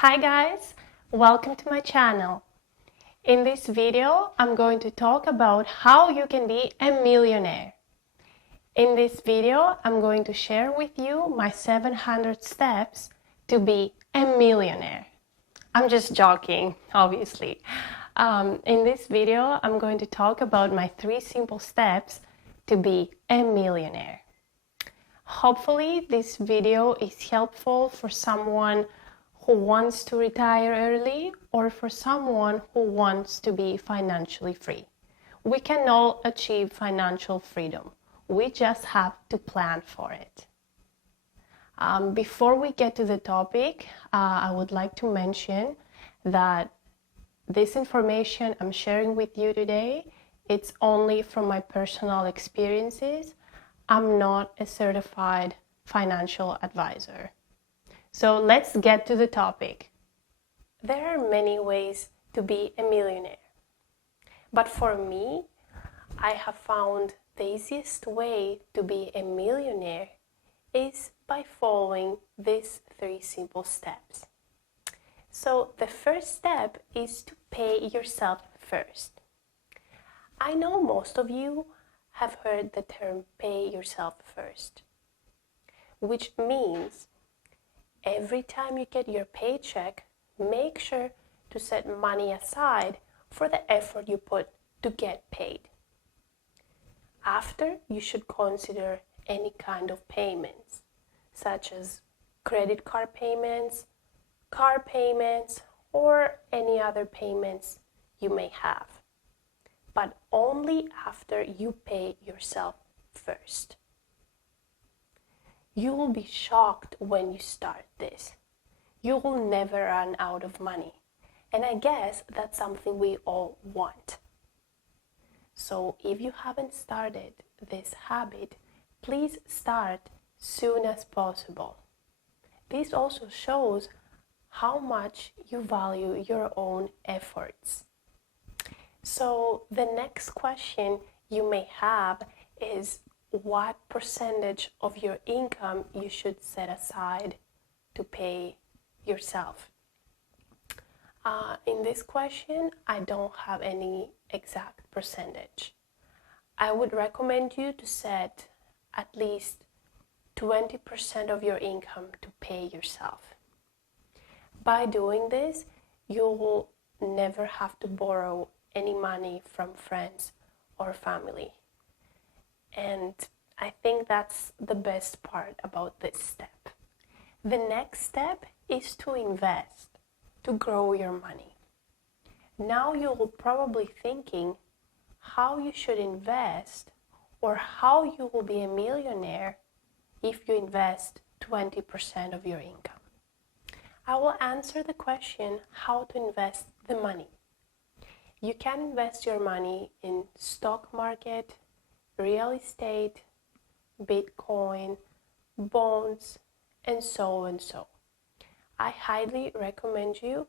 Hi guys, welcome to my channel. In this video, I'm going to talk about how you can be a millionaire. In this video, I'm going to share with you my 700 steps to be a millionaire. I'm just joking, obviously. In this video, I'm going to talk about my 3 simple steps to be a millionaire. Hopefully, this video is helpful for someone who wants to retire early or for someone who wants to be financially free. We can all achieve financial freedom. We just have to plan for it. Before we get to the topic, I would like to mention that this information I'm sharing with you today, it's only from my personal experiences. I'm not a certified financial advisor. So let's get to the topic. There are many ways to be a millionaire. But for me, I have found the easiest way to be a millionaire is by following these 3 simple steps. So the first step is to pay yourself first. I know most of you have heard the term pay yourself first, which means every time you get your paycheck, make sure to set money aside for the effort you put to get paid. After, you should consider any kind of payments, such as credit card payments, car payments, or any other payments you may have, but only after you pay yourself first. You will be shocked when you start this. You will never run out of money. And I guess that's something we all want. So if you haven't started this habit, please start soon as possible. This also shows how much you value your own efforts. So the next question you may have is what percentage of your income you should set aside to pay yourself. In this question, I don't have any exact percentage. I would recommend you to set at least 20% of your income to pay yourself. By doing this, you will never have to borrow any money from friends or family. And I think that's the best part about this step. The next step is to invest, to grow your money. Now you're probably thinking how you should invest or how you will be a millionaire if you invest 20% of your income. I will answer the question how to invest the money. You can invest your money in stock market, real estate, Bitcoin, bonds, and so. I highly recommend you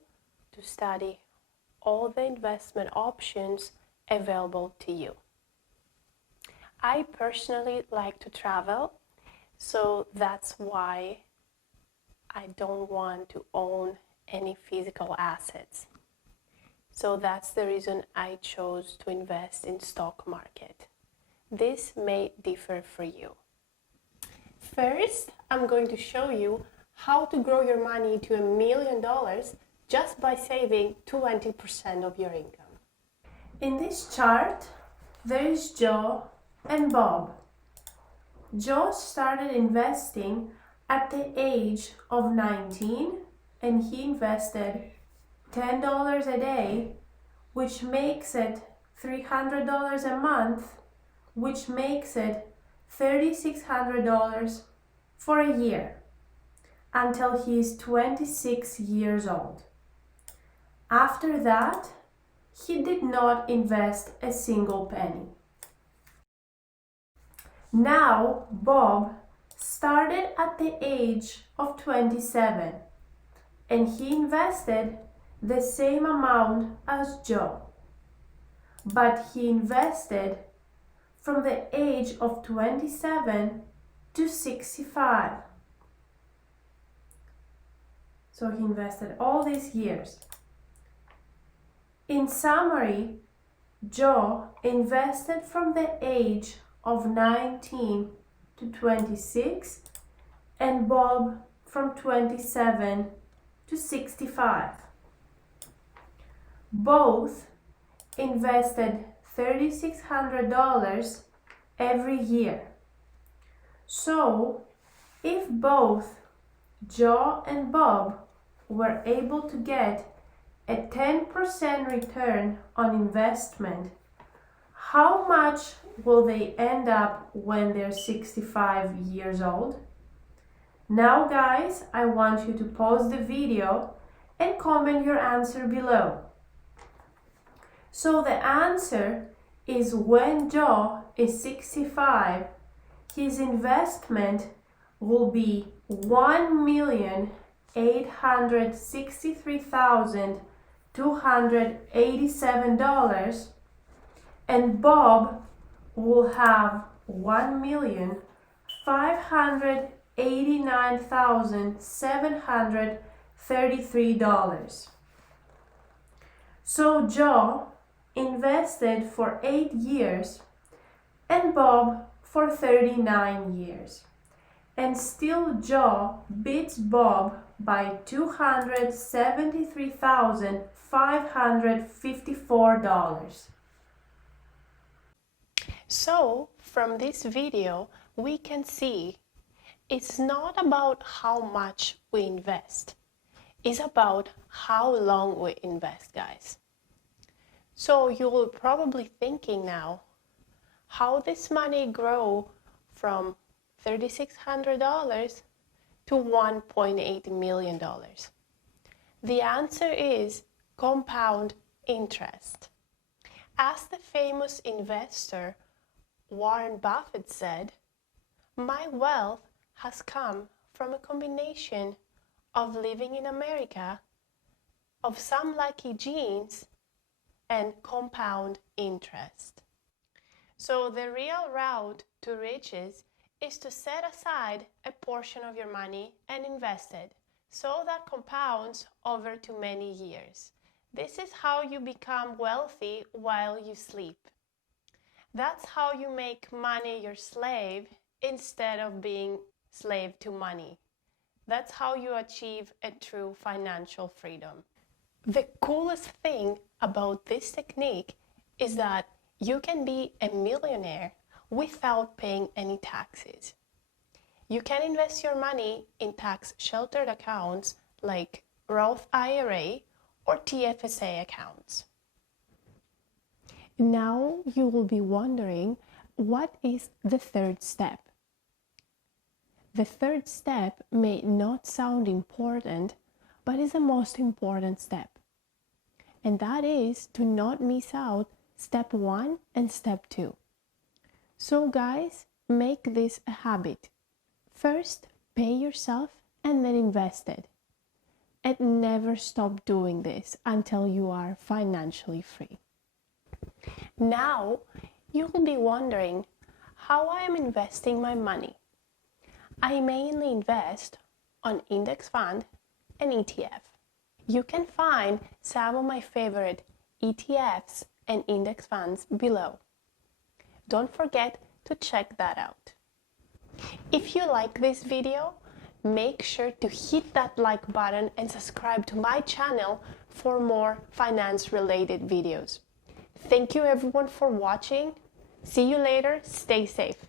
to study all the investment options available to you. I personally like to travel, so that's why I don't want to own any physical assets. So that's the reason I chose to invest in stock market. This may differ for you. First, I'm going to show you how to grow your money to $1 million just by saving 20% of your income. In this chart, there is Joe and Bob. Joe started investing at the age of 19 and he invested $10 a day, which makes it $300 a month, which makes it $3,600 for a year until he is 26 years old. After that, he did not invest a single penny. Now, Bob started at the age of 27 and he invested the same amount as Joe, but he invested from the age of 27 to 65. So he invested all these years. In summary, Joe invested from the age of 19 to 26 and Bob from 27 to 65. Both invested $3,600 every year. So, if both Joe and Bob were able to get a 10% return on investment, how much will they end up when they're 65 years old? Now guys, I want you to pause the video and comment your answer below. So the answer is when Joe is 65, his investment will be $1,863,287 and Bob will have $1,589,733. So Joe invested for 8 years and Bob for 39 years. And still Joe beats Bob by $273,554. So from this video, we can see it's not about how much we invest. It's about how long we invest, guys. So you will probably thinking now, how this money grow from $3,600 to $1.8 million? The answer is compound interest. As the famous investor Warren Buffett said, "My wealth has come from a combination of living in America, of some lucky genes, and compound interest." So the real route to riches is to set aside a portion of your money and invest it so that compounds over too many years. This is how you become wealthy while you sleep. That's how you make money your slave instead of being slave to money. That's how you achieve a true financial freedom. The coolest thing about this technique is that you can be a millionaire without paying any taxes. You can invest your money in tax-sheltered accounts like Roth IRA or TFSA accounts. Now you will be wondering, what is the third step? The third step may not sound important, but is the most important step. And that is to not miss out step 1 and step 2. So guys, make this a habit. First, pay yourself and then invest it. And never stop doing this until you are financially free. Now, you will be wondering how I am investing my money. I mainly invest on index fund and ETF. You can find some of my favorite ETFs and index funds below. Don't forget to check that out. If you like this video, make sure to hit that like button and subscribe to my channel for more finance-related videos. Thank you everyone for watching. See you later. Stay safe.